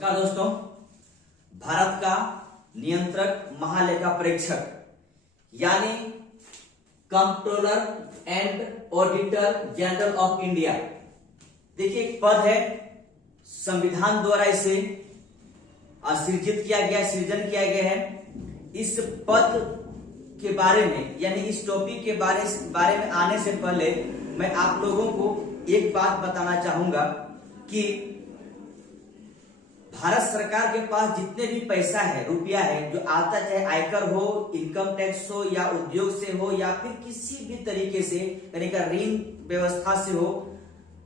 का दोस्तों, भारत का नियंत्रक महालेखा परीक्षक यानी controller and auditor general of India, देखिए एक पद है, संविधान द्वारा इसे सृजन किया गया है। इस पद के बारे में यानी इस टॉपिक के बारे में आने से पहले मैं आप लोगों को एक बात बताना चाहूंगा कि भारत सरकार के पास जितने भी पैसा है, रुपया है, जो आता चाहे आयकर हो, इनकम टैक्स हो या उद्योग से हो या फिर किसी भी तरीके से यानी का ऋण व्यवस्था से हो,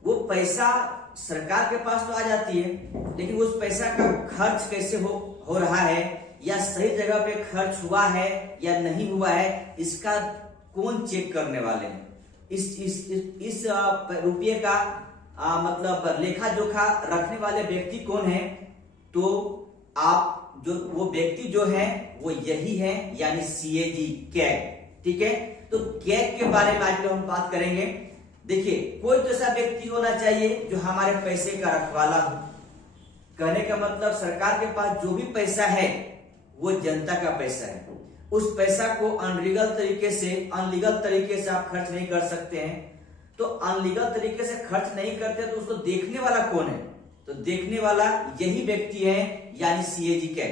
वो पैसा सरकार के पास तो आ जाती है, लेकिन उस पैसा का खर्च कैसे हो रहा है या सही जगह पे खर्च हुआ है या नहीं हुआ है, इसका कौन चेक करने वाले हैं? इस रुपये का मतलब लेखा जोखा रखने वाले व्यक्ति कौन है? तो आप जो वो व्यक्ति जो है वो यही है, यानी सीएजी कैग। ठीक है, तो कैग के बारे में आज हम बात करेंगे। देखिए, कोई तो ऐसा व्यक्ति होना चाहिए जो हमारे पैसे का रखवाला हो। कहने का मतलब सरकार के पास जो भी पैसा है वो जनता का पैसा है। उस पैसा को अनलीगल तरीके से आप खर्च नहीं कर सकते हैं। तो अनलीगल तरीके से खर्च नहीं करते तो उसको देखने वाला कौन है? तो देखने वाला यही व्यक्ति है, यानी सीएजी कैग।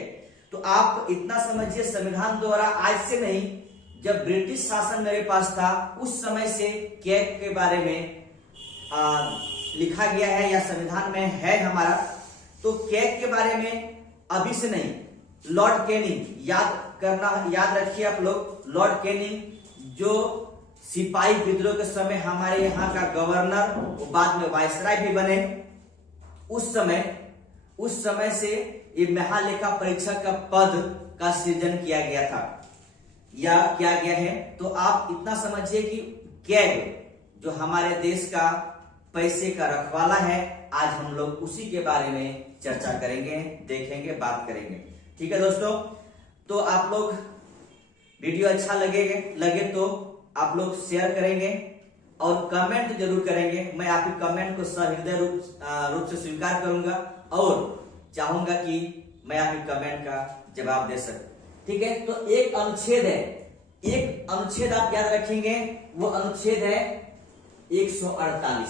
तो आप इतना समझिए, संविधान द्वारा आज से नहीं, जब ब्रिटिश शासन मेरे पास था उस समय से कैग के बारे में लिखा गया है या संविधान में है हमारा। तो कैग के बारे में अभी से नहीं, लॉर्ड कैनिंग याद रखिए आप लोग। लॉर्ड कैनिंग जो सिपाही विद्रोह के समय हमारे यहाँ का गवर्नर, वो बाद में वायसराय भी बने, उस समय से ये महालेखा परीक्षक का पद का सृजन किया गया था या किया गया है। तो आप इतना समझिए कि कैग जो हमारे देश का पैसे का रखवाला है, आज हम लोग उसी के बारे में चर्चा करेंगे, देखेंगे, बात करेंगे। ठीक है दोस्तों, तो आप लोग वीडियो अच्छा लगे तो आप लोग शेयर करेंगे और कमेंट जरूर करेंगे। मैं आपके कमेंट को सहृदय रूप से स्वीकार करूंगा और चाहूंगा कि मैं आपके कमेंट का जवाब दे सकूं। ठीक है, तो एक अनुच्छेद आप याद रखेंगे, वो अनुच्छेद है 148।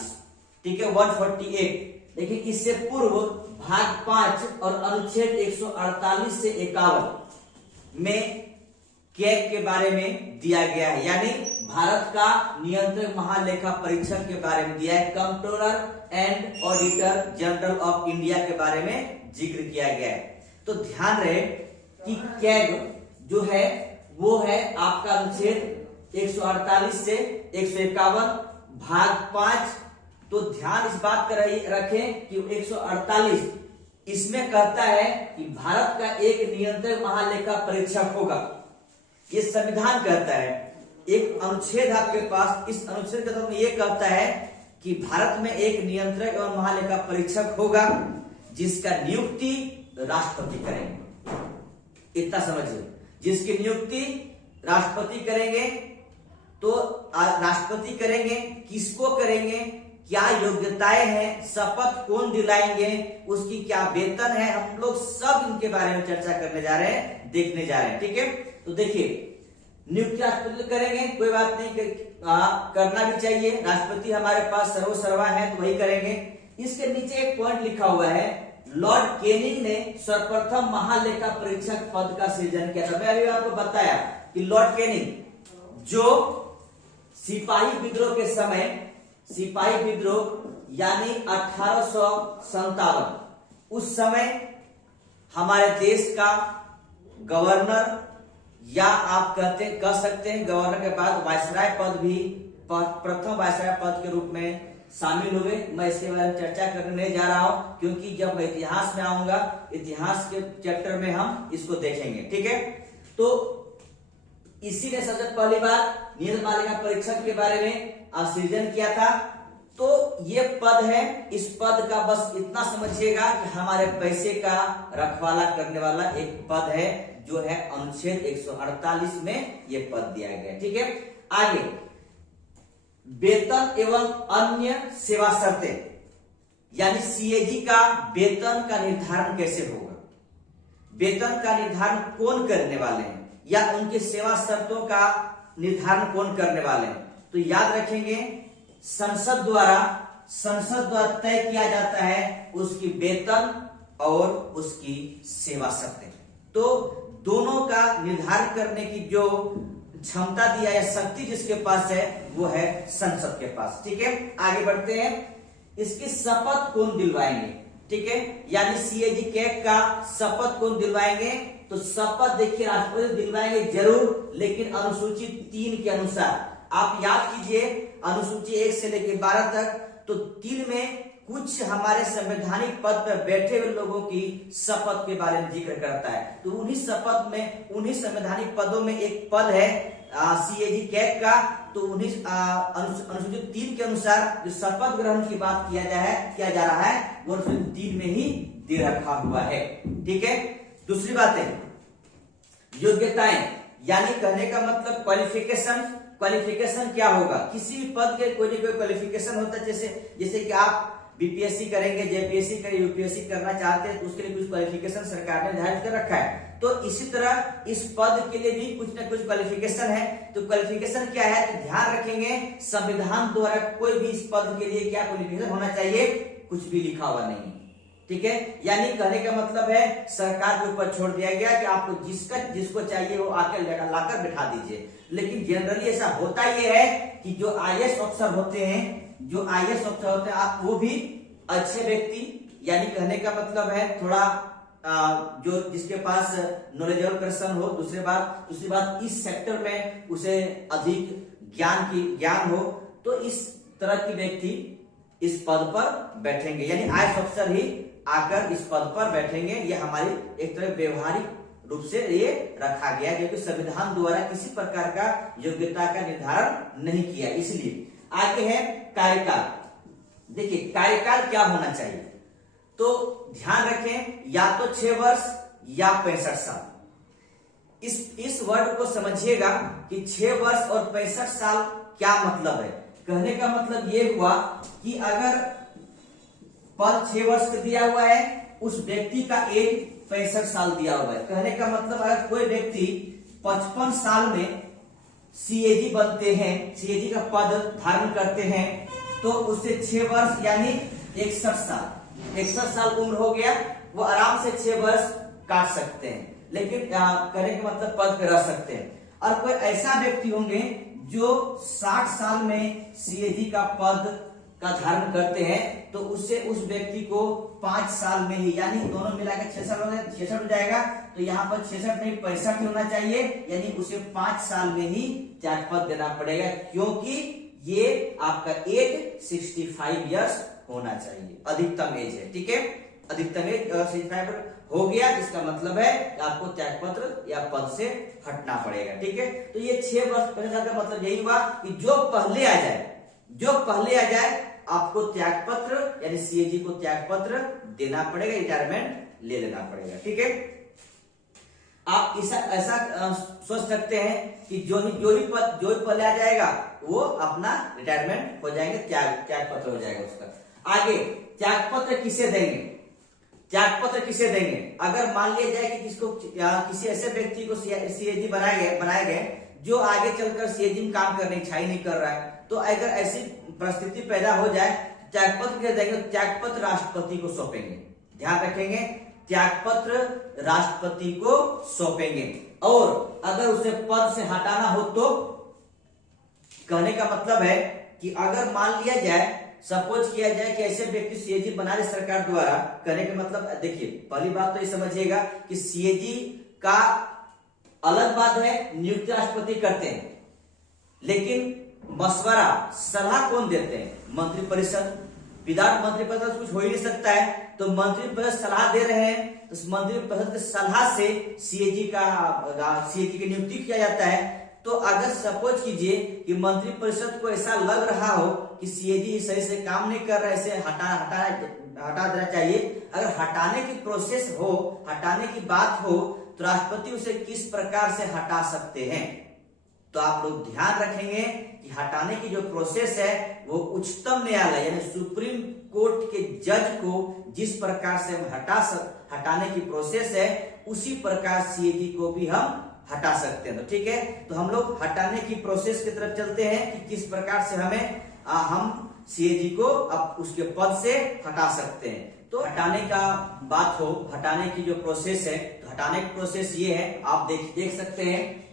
ठीक है, 148। लेकिन इससे पूर्व भाग 5 और अनुच्छेद 148 से 51 में कैग के बारे में दिया गया है, यानी भारत का नियंत्रक महालेखा परीक्षक के बारे में दिया है। Controller and auditor general of India के बारे में जिक्र किया गया है। तो ध्यान रहे कि कैग जो है वो है आपका अनुच्छेद 148 से 151 भाग 5। तो ध्यान इस बात का रखें कि 148 इसमें कहता है कि भारत का एक नियंत्रक महालेखा परीक्षक होगा। ये संविधान कहता है। एक अनुच्छेद आपके पास, इस अनुच्छेद का तो ये कहता है कि भारत में एक नियंत्रक एवं महालेखा परीक्षक होगा जिसका नियुक्ति राष्ट्रपति करेंगे। इतना समझिए, जिसकी नियुक्ति राष्ट्रपति करेंगे। तो राष्ट्रपति करेंगे, किसको करेंगे, क्या योग्यताएं हैं, शपथ कौन दिलाएंगे, उसकी क्या वेतन है, हम लोग सब इनके बारे में चर्चा करने जा रहे हैं, देखने जा रहे हैं। ठीक है, तो देखिए, नियुक्ति राष्ट्रपति करेंगे, कोई बात नहीं, करना भी चाहिए। राष्ट्रपति हमारे पास सर्वसर्वा है तो वही करेंगे। इसके नीचे एक पॉइंट लिखा हुआ है, लॉर्ड कैनिंग ने सर्वप्रथम महालेखा परीक्षक पद का सृजन किया था। मैं अभी आपको बताया कि लॉर्ड कैनिंग जो सिपाही विद्रोह के समय, सिपाही विद्रोह यानी 1857, उस समय हमारे देश का गवर्नर या आप कह सकते हैं गवर्नर के बाद वायसराय पद भी, प्रथम वायसराय पद के रूप में शामिल हुए। मैं इसके बारे में चर्चा करने नहीं जा रहा हूं, क्योंकि जब मैं इतिहास में आऊंगा, इतिहास के चैप्टर में हम इसको देखेंगे। ठीक है, तो इसी ने सबसे पहली बार नियंत्रक महालेखा परीक्षक के बारे में सृजन किया था। तो ये पद है, इस पद का बस इतना समझिएगा कि हमारे पैसे का रखवाला करने वाला एक पद है, जो है अनुच्छेद 148 में ये पद दिया गया। ठीक है, आगे वेतन एवं अन्य सेवा शर्तें, यानी सीएजी का वेतन का निर्धारण कैसे होगा, वेतन का निर्धारण कौन करने वाले हैं, या उनके सेवा शर्तों का निर्धारण कौन करने वाले हैं। तो याद रखेंगे संसद द्वारा तय किया जाता है उसकी वेतन और उसकी सेवा शर्तें। तो दोनों का निर्धारण करने की जो क्षमता दिया या शक्ति जिसके पास है वो है संसद के पास। ठीक है, आगे बढ़ते हैं। इसकी शपथ कौन दिलवाएंगे, ठीक है, यानी सीएजी कैग का शपथ कौन दिलवाएंगे। तो शपथ देखिए राष्ट्रपति दिलवाएंगे जरूर, लेकिन अनुसूची 3 के अनुसार। आप याद कीजिए अनुसूची 1 से लेकर 12 तक, तो 3 में कुछ हमारे संवैधानिक पद पर बैठे हुए लोगों की शपथ के बारे में जिक्र करता है। तो उन्हीं शपथ में, उन्हीं संवैधानिक पदों में एक पद है सीएजी कैग का। तो उन्हीं अनुसूची 3 के अनुसार जो शपथ ग्रहण की बात किया जा रहा है वो अनुसूची 3 में ही दे रखा हुआ है। ठीक है, दूसरी बात है योग्यताएं, यानी कहने का मतलब क्वालिफिकेशन क्या होगा। किसी भी पद के कोई ना कोई क्वालिफिकेशन होता है, जैसे कि आप बीपीएससी करेंगे, जेपीएससी करेंगे, यूपीएससी करना चाहते हैं तो उसके लिए कुछ क्वालिफिकेशन सरकार ने निर्धारित कर रखा है। तो इसी तरह इस पद के लिए भी कुछ ना कुछ क्वालिफिकेशन है। तो क्वालिफिकेशन क्या है, तो ध्यान रखेंगे संविधान द्वारा कोई भी इस पद के लिए क्या क्वालिफिकेशन होना चाहिए, कुछ भी लिखा हुआ नहीं। ठीक है, यानी कहने का मतलब है सरकार के ऊपर छोड़ दिया गया कि आपको जिसको चाहिए वो आकर लाकर बैठा दीजिए। लेकिन जनरली ऐसा होता ये है कि जो आईएएस अफसर होते हैं, वो भी अच्छे व्यक्ति, यानी कहने का मतलब है थोड़ा जो जिसके पास नॉलेजेबल पर्सन हो। दूसरी बात इस सेक्टर में उसे अधिक ज्ञान हो, तो इस तरह की व्यक्ति इस पद पर बैठेंगे, यानी आईएएस अफसर ही आकर इस पद पर बैठेंगे। ये हमारी एक तरह व्यवहारिक रूप से ये रखा गया, क्योंकि संविधान द्वारा किसी प्रकार का योग्यता का निर्धारण नहीं किया। इसलिए आगे है कार्यकाल। देखिए कार्यकाल क्या होना चाहिए, तो ध्यान रखें या तो 6 वर्ष या 65 साल। इस वर्ड को समझिएगा कि 6 वर्ष और 65 साल क्या मतलब है। कहने का मतलब ये हुआ कि अगर पद 6 वर्ष का दिया हुआ है, उस व्यक्ति का एज 65 साल दिया हुआ है। कहने का मतलब अगर कोई व्यक्ति 55 साल में सीएजी बनते हैं, सीएजी का पद धारण करते हैं, तो उससे 6 वर्ष यानी 61 साल उम्र हो गया, वो आराम से 6 वर्ष काट सकते हैं, लेकिन कहने का मतलब पद पे रह सकते हैं। और कोई ऐसा व्यक्ति होंगे जो 60 साल में सीएजी का पद का धारण करते हैं, तो उससे उस व्यक्ति को 5 साल में ही, यानी दोनों मिलाकर 66 हो जाएगा। तो यहाँ पर 66 नहीं 65 होना चाहिए, यानी उसे 5 साल में ही त्याग पद देना पड़ेगा, क्योंकि ये आपका एज 65 इयर्स होना चाहिए, अधिकतम एज है। ठीक है, अधिकतम एज 65 हो गया, इसका मतलब है आपको त्याग पत्र या पद से हटना पड़ेगा। ठीक है, तो ये 6 वर्ष का मतलब यही हुआ कि जो पहले आ जाए आपको त्याग पत्र यानी सीएजी को त्याग पत्र देना पड़ेगा, रिटायरमेंट ले लेना पड़ेगा। ठीक है, आप ऐसा सोच सकते हैं कि जो ही पहले आ जाएगा वो अपना रिटायरमेंट हो जाएंगे, त्याग पत्र हो जाएगा उसका। आगे त्याग पत्र किसे देंगे, अगर मान लिया जाए कि किसी ऐसे व्यक्ति को सीएजी बनाए गए जो आगे चलकर सीएजी में काम करने की इच्छा ही नहीं कर रहा है, तो अगर ऐसी परिस्थिति पैदा हो जाए त्यागपत्र क्या देंगे, त्यागपत्र राष्ट्रपति को सौंपेंगे। ध्यान रखेंगे, त्यागपत्र राष्ट्रपति को सौंपेंगे। और अगर उसे पद से हटाना हो तो कहने का मतलब है कि अगर मान लिया जाए, सपोज किया जाए कि ऐसे व्यक्ति सीएजी बना रहे सरकार द्वारा, कहने का मतलब देखिए पहली बात तो ये समझिएगा कि सीएजी का अलग बात है, नियुक्ति राष्ट्रपति करते हैं, लेकिन मशवरा सलाह कौन देते हैं, मंत्रिपरिषद। विदाउट मंत्रिपरिषद कुछ हो ही नहीं सकता है, तो मंत्रिपरिषद सलाह दे रहे हैं, तो मंत्रिपरिषद की सलाह से सीएजी की नियुक्ति किया जाता है। तो अगर सपोज कीजिए कि मंत्रिपरिषद को ऐसा लग रहा हो कि सीएजी सही से काम नहीं कर रहा है, इसे हटा देना चाहिए, अगर हटाने की प्रोसेस हो, हटाने की बात हो, तो राष्ट्रपति उसे किस प्रकार से हटा सकते हैं। तो आप लोग ध्यान रखेंगे कि हटाने की जो प्रोसेस है वो उच्चतम न्यायालय यानी सुप्रीम कोर्ट के जज को जिस प्रकार से हम हटाने की प्रोसेस है, उसी प्रकार सीएजी को भी हम हटा सकते हैं। तो ठीक है, तो हम लोग हटाने की प्रोसेस की तरफ चलते हैं कि किस प्रकार से हम सीएजी को अब उसके पद से हटा सकते हैं। तो हटाने का बात हो, हटाने की जो प्रोसेस है, तो हटाने की प्रोसेस ये है, आप देख सकते हैं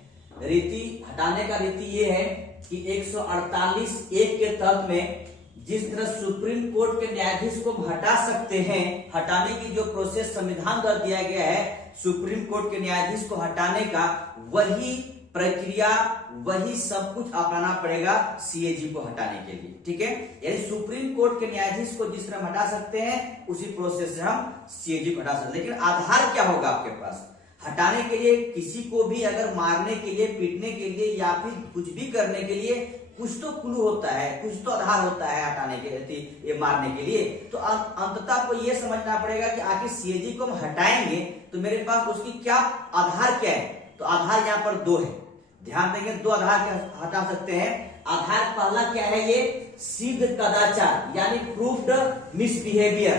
हटाने का रीति ये है कि 148(1) के तहत में जिस तरह सुप्रीम कोर्ट के न्यायाधीश को हम हटा सकते हैं, हटाने की जो प्रोसेस संविधान द्वारा दिया गया है सुप्रीम कोर्ट के न्यायाधीश को हटाने का, वही प्रक्रिया, वही सब कुछ अपनाना पड़ेगा सीएजी को हटाने के लिए। ठीक है, यानी सुप्रीम कोर्ट के न्यायाधीश को जिस तरह हटा सकते हैं, उसी प्रोसेस से हम सीएजी को हटा सकते हैं। लेकिन आधार क्या होगा आपके पास हटाने के लिए? किसी को भी अगर मारने के लिए, पीटने के लिए या फिर कुछ भी करने के लिए कुछ तो क्लू होता है, कुछ तो आधार होता है हटाने के ये मारने के लिए। तो अंततः आपको ये समझना पड़ेगा कि आखिर सीएजी को हम हटाएंगे तो मेरे पास उसकी क्या आधार क्या है। तो आधार यहाँ पर 2 है, ध्यान देंगे, 2 आधार हटा सकते हैं। आधार पहला क्या है? ये सिद्ध कदाचार यानी प्रूफ्ड मिसबिहेवियर।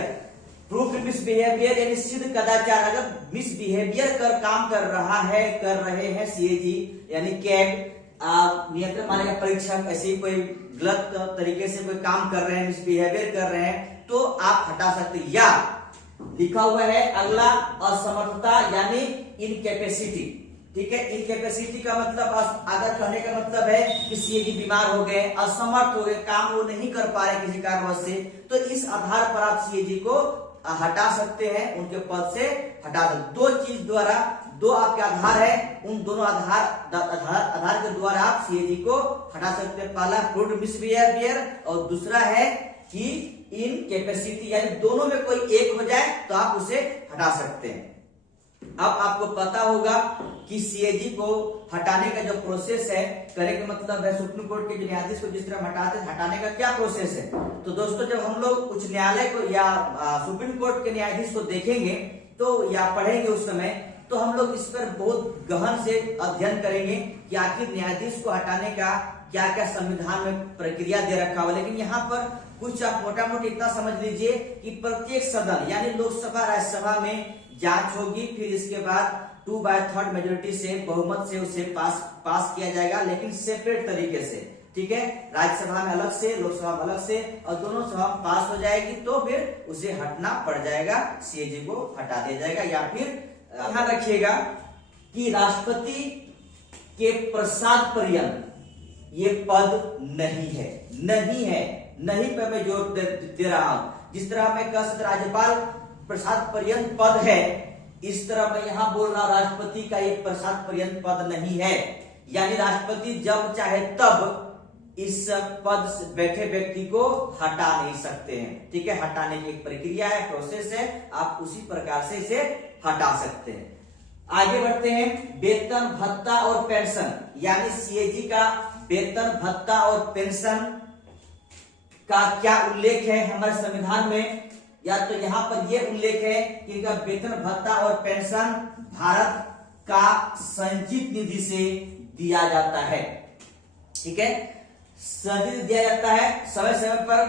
प्रूफ्ड मिसबिहेवियर यानी सिद्ध कदाचार, अगर मिसबिहेवियर काम कर रहे हैं सीएजी यानी कैग नियंत्रण मानेगा परीक्षक, ऐसे कोई गलत तरीके से कोई काम कर रहे हैं, मिसबिहेवियर कर रहे हैं, तो आप हटा सकते हैं। या लिखा हुआ है अगला असमर्थता यानी इनकैपेसिटी। ठीक है, इनकैपेसिटी का मतलब अगर कहने का मतलब है कि सीएजी बीमार हो गए, असमर्थ हो गए, काम वो नहीं कर पा रहे किसी कारणवश से, तो इस आधार पर आप सीएजी को हटा सकते हैं, उनके पद से हटा सकते। 2 चीज द्वारा, 2 आपके आधार है, उन दोनों आधार के द्वारा आप सीएजी को हटा सकते हैं। पहला प्रूव्ड मिसबिहेवियर और दूसरा है कि इनकैपेसिटी, यानी दोनों में कोई एक हो जाए तो आप उसे हटा सकते हैं। अब आपको पता होगा कि सीएजी को हटाने का जो प्रोसेस है, करे का मतलब है सुप्रीम कोर्ट के न्यायाधीश को जिस तरह हटाते हैं, हटाने का क्या प्रोसेस है। तो दोस्तों जब हम लोग उच्च न्यायालय को या सुप्रीम कोर्ट के न्यायाधीश को देखेंगे तो या पढ़ेंगे उस समय, तो हम लोग इस पर बहुत गहन से अध्ययन करेंगे कि आखिर न्यायाधीश को हटाने का क्या क्या संविधान में प्रक्रिया दे रखा हुआ। लेकिन यहाँ पर कुछ आप मोटा मोटी इतना समझ लीजिए कि प्रत्येक सदन यानी लोकसभा राज्यसभा में जांच होगी, फिर इसके बाद 2/3 मेजोरिटी से, बहुमत से उसे पास किया जाएगा, लेकिन सेपरेट तरीके से। ठीक है, राज्यसभा में अलग से, लोकसभा में अलग से, और दोनों सभा में पास हो जाएगी तो फिर उसे हटना पड़ जाएगा, सीएजी को हटा दिया जाएगा। या फिर ध्यान रखिएगा कि राष्ट्रपति के प्रसाद पर्यंत ये पद नहीं पर मैं जोर दे रहा हूं। जिस तरह मैं कह सकता राज्यपाल प्रसाद पर्यंत पद है, इस तरह मैं यहां बोल रहा हूं राष्ट्रपति का एक प्रसाद पर्यंत पद नहीं है, यानी राष्ट्रपति जब चाहे तब इस पद से बैठे व्यक्ति को हटा नहीं सकते हैं। ठीक है, हटाने की एक प्रक्रिया है, प्रोसेस है, आप उसी प्रकार से इसे हटा सकते हैं। आगे बढ़ते हैं, वेतन भत्ता और पेंशन, यानी सीएजी का वेतन भत्ता और पेंशन का क्या उल्लेख है हमारे संविधान में। या तो यहाँ पर यह उल्लेख है कि इनका वेतन भत्ता और पेंशन भारत का संचित निधि से दिया जाता है। ठीक है, संचित दिया जाता है, समय समय पर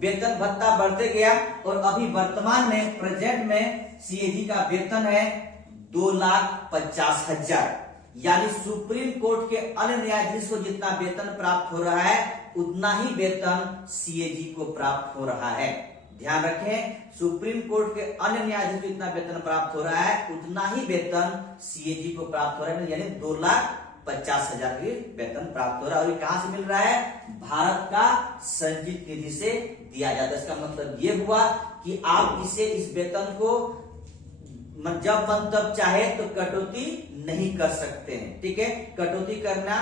वेतन भत्ता बढ़ते गया और अभी वर्तमान में प्रेजेंट में सीएजी का वेतन है 2,50,000, यानी सुप्रीम कोर्ट के अन्य न्यायाधीश को जितना वेतन प्राप्त हो रहा है उतना ही वेतन सीएजी को प्राप्त हो रहा है। ध्यान रखें, सुप्रीम कोर्ट के अन्य न्यायाधीश को जितना वेतन प्राप्त हो रहा है उतना ही वेतन सीएजी को प्राप्त हो रहा है, यानी 2,50,000 की वेतन प्राप्त हो रहा है। और ये कहां से मिल रहा है? भारत का संचित निधि से दिया जाता है। इसका मतलब ये हुआ कि आप इस वेतन को जब मन तब चाहे तो कटौती नहीं कर सकते हैं। ठीक है, कटौती करना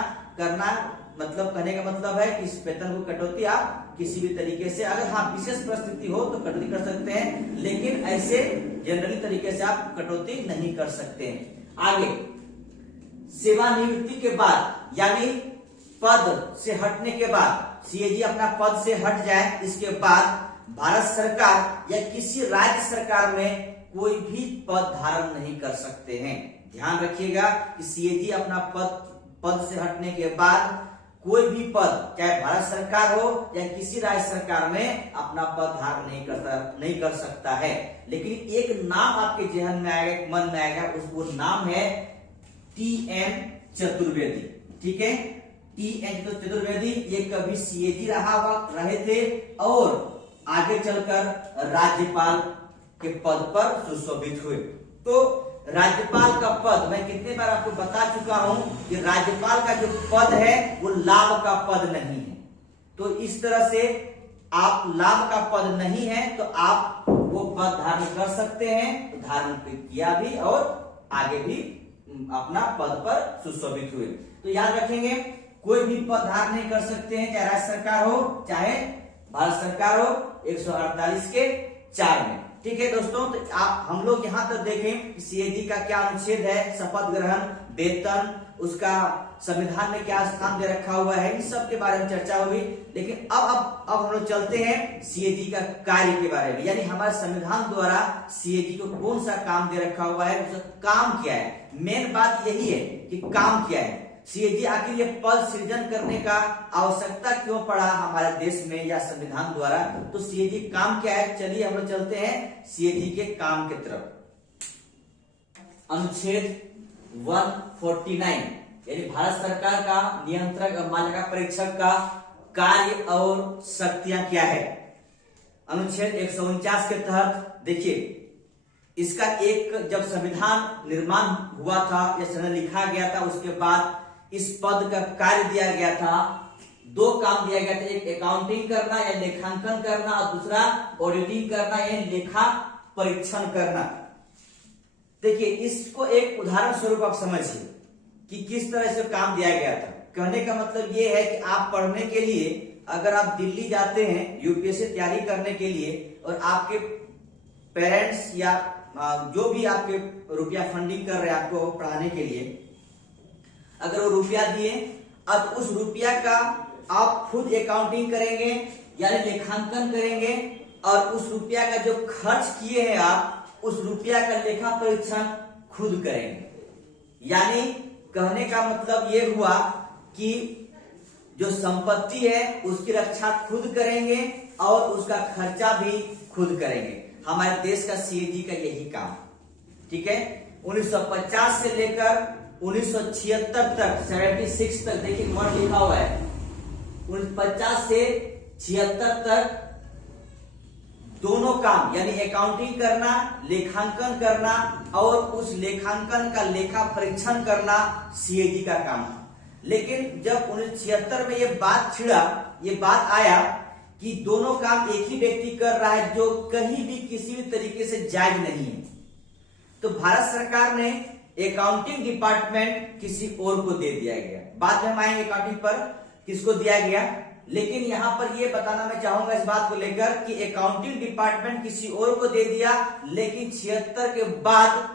मतलब कहने का मतलब है कि इस वेतन को कटौती आप किसी भी तरीके से, अगर हाँ विशेष परिस्थिति हो तो कटौती कर सकते हैं, लेकिन ऐसे जनरली तरीके से आप कटौती नहीं कर सकते हैं। आगे, सेवानिवृत्ति के बाद यानी पद से हटने के बाद, सीएजी अपना पद से हट जाए, इसके बाद भारत सरकार या किसी राज्य सरकार में कोई भी पद धारण नहीं कर सकते हैं। ध्यान रखिएगा कि सीएजी अपना पद से हटने के बाद कोई भी पद, चाहे भारत सरकार हो या किसी राज्य सरकार में, अपना पद धारण नहीं कर सकता है। लेकिन एक नाम आपके जहन में आएगा, मन में आएगा, वो नाम है टी.एन. चतुर्वेदी। ठीक है, टी.एन. चतुर्वेदी ये कभी सीएजी रहे थे और आगे चलकर राज्यपाल के पद पर सुशोभित हुए। तो राज्यपाल का पद मैं कितने बार आपको बता चुका हूं कि राज्यपाल का जो पद है वो लाभ का पद नहीं है। तो इस तरह से आप लाभ का पद नहीं है तो आप वो पद धारण कर सकते हैं, तो धारण किया भी और आगे भी अपना पद पर सुशोभित हुए। तो याद रखेंगे, कोई भी पद धारण नहीं कर सकते हैं, चाहे राज्य सरकार हो चाहे भारत सरकार हो, 148 के 4 में। ठीक है दोस्तों, तो आप हम लोग यहाँ तक देखें सीएजी का क्या अनुच्छेद है, शपथ ग्रहण, वेतन, उसका संविधान में क्या स्थान दे रखा हुआ है, इन सब के बारे में चर्चा होगी। लेकिन अब हम लोग चलते हैं सीएजी का कार्य के बारे में, यानी हमारे संविधान द्वारा सीएजी को कौन सा काम दे रखा हुआ है, उसका काम क्या है। मेन बात यही है कि काम क्या है, सीएजी आखिर ये पद सृजन करने का आवश्यकता क्यों पड़ा हमारे देश में या संविधान द्वारा। तो सीएजी काम क्या है, चलिए हम लोग चलते हैं सीएजी के काम की तरफ। अनुच्छेद 149 यानी भारत सरकार का नियंत्रक और मान्यता परीक्षक का कार्य और शक्तियां क्या है। अनुच्छेद 149 के तहत देखिए, इसका एक जब संविधान निर्माण हुआ था या संविधान लिखा गया था, उसके बाद इस पद का कार्य दिया गया था, 2 काम दिया गया था, एक अकाउंटिंग करना या लेखांकन करना और दूसरा ऑडिटिंग करना या लेखा परीक्षण करना। देखिए, इसको एक उदाहरण स्वरूप आप समझिए कि किस तरह से काम दिया गया था। कहने का मतलब ये है कि आप पढ़ने के लिए अगर आप दिल्ली जाते हैं यूपीएससी तैयारी करने के लिए और आपके पेरेंट्स या जो भी आपके रुपया फंडिंग कर रहे हैं आपको पढ़ाने के लिए, अगर वो रुपया दिए, अब उस रुपया का आप खुद अकाउंटिंग करेंगे यानी लेखांकन करेंगे और उस रुपया का जो खर्च किए हैं आप उस रुपया का लेखा परीक्षण खुद करेंगे। यानी कहने का मतलब ये हुआ कि जो संपत्ति है उसकी रक्षा खुद करेंगे और उसका खर्चा भी खुद करेंगे। हमारे देश का सीएजी का यही काम, ठीक है। 1950 से लेकर 1976 तक 76 तक देखिए वर्ड लिखा हुआ है, 1950 से 76 तक दोनों काम यानी अकाउंटिंग करना, लेखांकन करना और उस लेखांकन का लेखा परीक्षण करना सीएजी का काम था। लेकिन जब 1976 में ये बात छिड़ा, ये बात आया कि दोनों काम एक ही व्यक्ति कर रहा है जो कहीं भी किसी भी तरीके से जायज नहीं है, तो भारत सरकार ने अकाउंटिंग डिपार्टमेंट किसी और को दे दिया गया। बाद में हम आएंगे अकाउंटिंग पर किसको दिया गया, लेकिन यहां पर ये बताना मैं चाहूंगा इस बात को लेकर कि अकाउंटिंग डिपार्टमेंट किसी और को दे दिया, लेकिन 76 के बाद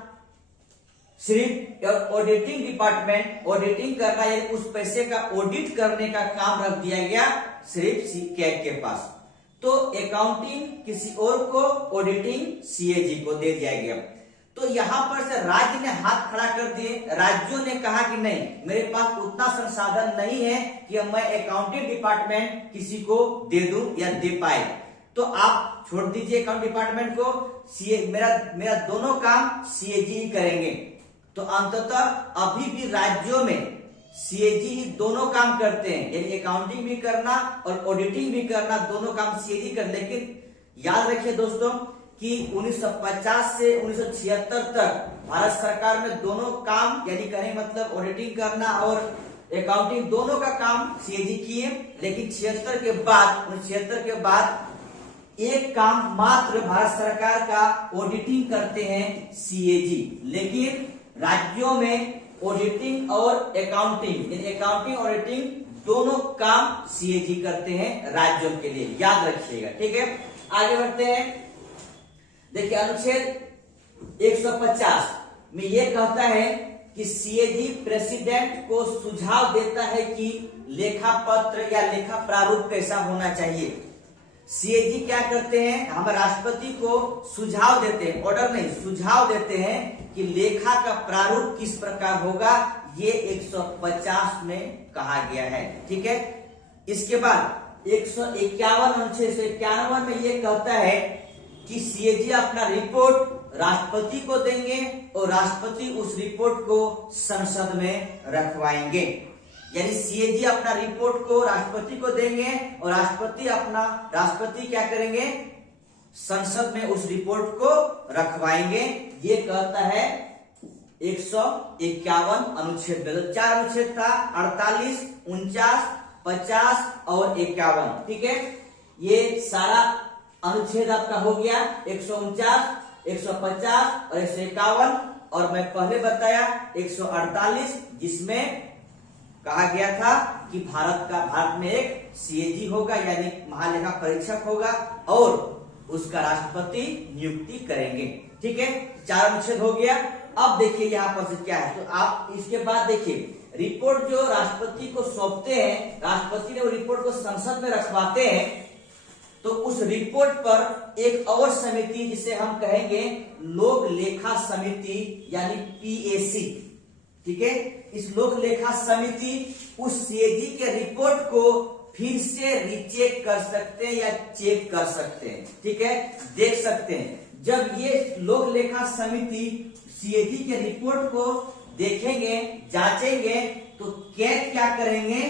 सिर्फ ऑडिटिंग डिपार्टमेंट ऑडिटिंग करना यानी उस पैसे का ऑडिट करने का काम रख दिया गया सिर्फ कैग के पास। तो अकाउंटिंग किसी और को, ऑडिटिंग सीएजी को दे दिया गया। तो यहां पर से राज्य ने हाथ खड़ा कर दिए, राज्यों ने कहा कि नहीं, मेरे पास उतना संसाधन नहीं है कि मैं अकाउंटिंग डिपार्टमेंट किसी को दे दूं या दे पाए, तो आप छोड़ दीजिए अकाउंट डिपार्टमेंट को, मेरा दोनों काम सीएजी ही करेंगे। तो अंततः अभी भी राज्यों में सीएजी ही दोनों काम करते हैं, यानी अकाउंटिंग भी करना और ऑडिटिंग भी करना, दोनों काम सीएजी कर। लेकिन याद रखिए दोस्तों कि 1950 से 1976 तक भारत सरकार में दोनों काम यानी कहने मतलब ऑडिटिंग करना और अकाउंटिंग दोनों का काम सीएजी किए, लेकिन 76 के बाद एक काम मात्र भारत सरकार का ऑडिटिंग करते हैं सीएजी। लेकिन राज्यों में ऑडिटिंग और अकाउंटिंग यानी अकाउंटिंग ऑडिटिंग दोनों काम सीएजी करते हैं राज्यों के लिए, याद रखिएगा, ठीक है। आगे बढ़ते हैं। देखिए अनुच्छेद 150 में यह कहता है कि सीएजी प्रेसिडेंट को सुझाव देता है कि लेखा पत्र या लेखा प्रारूप कैसा होना चाहिए। सीएजी क्या करते हैं, हम राष्ट्रपति को सुझाव देते हैं, ऑर्डर नहीं सुझाव देते हैं कि लेखा का प्रारूप किस प्रकार होगा, ये 150 में कहा गया है। ठीक है, इसके बाद 151 अनुच्छेद 191 में ये कहता है कि सीएजी अपना रिपोर्ट राष्ट्रपति को देंगे और राष्ट्रपति उस रिपोर्ट को संसद में रखवाएंगे। यानी सीएजी अपना रिपोर्ट को राष्ट्रपति को देंगे और राष्ट्रपति क्या करेंगे, संसद में उस रिपोर्ट को रखवाएंगे। ये कहता है 151 अनुच्छेद में। तो 4 अनुच्छेद था, 48, 49, 50 और 51। ठीक है, ये सारा अनुच्छेद आपका हो गया 149, 150 और 151। और मैं पहले बताया 148, जिसमें कहा गया था कि भारत में एक सीएजी होगा, यानी महालेखा परीक्षक होगा और उसका राष्ट्रपति नियुक्ति करेंगे। ठीक है, 4 अनुच्छेद हो गया। अब देखिए यहाँ पर से क्या है, तो आप इसके बाद देखिए रिपोर्ट जो राष्ट्रपति को सौंपते हैं, राष्ट्रपति ने वो रिपोर्ट को संसद में रखवाते हैं, तो उस रिपोर्ट पर एक और समिति, जिसे हम कहेंगे लोक लेखा समिति यानी पीएसी। ठीक है, इस लोक लेखा समिति उस सीएजी के रिपोर्ट को फिर से रीचेक कर सकते हैं या चेक कर सकते हैं। ठीक है, देख सकते हैं। जब ये लोक लेखा समिति सीएजी के रिपोर्ट को देखेंगे, जांचेंगे, तो क्या करेंगे,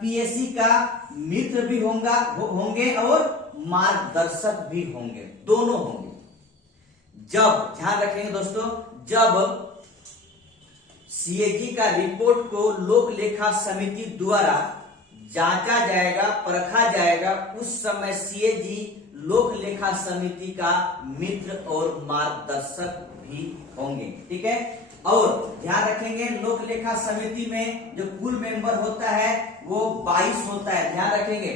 पीएसी का मित्र भी होंगे और मार्गदर्शक भी होंगे, दोनों होंगे। जब ध्यान रखेंगे दोस्तों, जब सीएजी का रिपोर्ट को लोक लेखा समिति द्वारा जांचा जाएगा, परखा जाएगा, उस समय सीएजी लोक लेखा समिति का मित्र और मार्गदर्शक भी होंगे। ठीक है, और ध्यान रखेंगे लोक लेखा समिति में जो कुल मेंबर होता है वो 22 होता है। ध्यान रखेंगे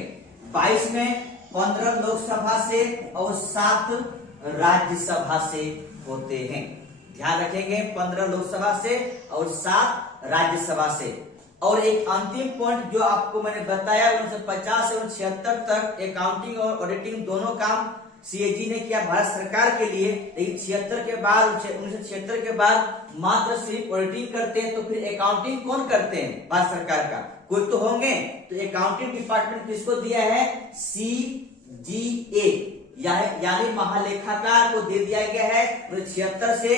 22 में 15 लोकसभा से और 7 राज्यसभा से होते हैं। ध्यान रखेंगे 15 लोकसभा से और 7 राज्यसभा से। और एक अंतिम पॉइंट जो आपको मैंने बताया 1950 से 1976 तक अकाउंटिंग और ऑडिटिंग दोनों काम सीएजी ने किया भारत सरकार के लिए। लेकिन 1976 के बाद मात्र सिर्फ ऑडिटिंग करते हैं, तो फिर अकाउंटिंग कौन करते हैं, भारत सरकार का कोई तो होंगे। तो अकाउंटिंग डिपार्टमेंट किसको दिया है, सीजीए यानी महालेखाकार को दे दिया गया है। 1976 से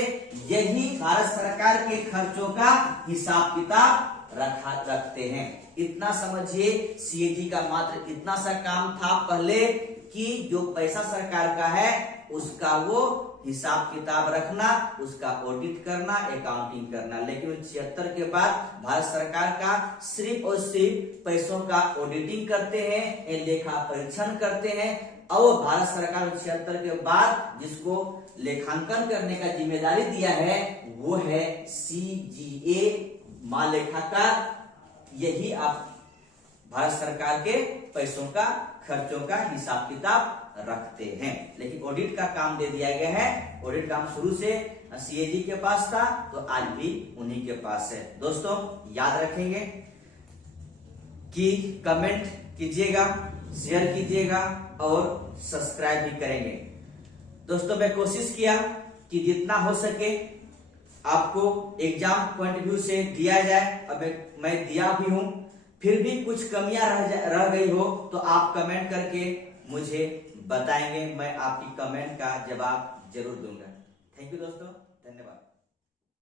यही भारत सरकार के खर्चों का हिसाब किताब रखते हैं। इतना समझिए, सीएजी का मात्र इतना सा काम था पहले कि जो पैसा सरकार का है उसका वो हिसाब किताब रखना, उसका ऑडिट करना, अकाउंटिंग करना। लेकिन 76 के बाद भारत सरकार का सिर्फ और सिर्फ पैसों का ऑडिटिंग करते हैं, लेखा परीक्षण करते हैं। और भारत सरकार 76 के बाद जिसको लेखांकन करने का जिम्मेदारी दिया है वो है सीजीए, महालेखाकार। यही आप भारत सरकार के पैसों का, खर्चों का हिसाब किताब रखते हैं। लेकिन ऑडिट का काम दे दिया गया है। ऑडिट काम शुरू से सीएजी के पास था, तो आज भी उन्हीं के पास है। दोस्तों याद रखेंगे कि कमेंट कीजिएगा, शेयर कीजिएगा और सब्सक्राइब भी करेंगे। दोस्तों मैं कोशिश किया कि जितना हो सके आपको एग्जाम पॉइंट ऑफ व्यू से दिया जाए। अब मैं दिया भी हूं, फिर भी कुछ कमियां रह गई हो तो आप कमेंट करके मुझे बताएंगे, मैं आपकी कमेंट का जवाब जरूर दूंगा। थैंक यू दोस्तों, धन्यवाद।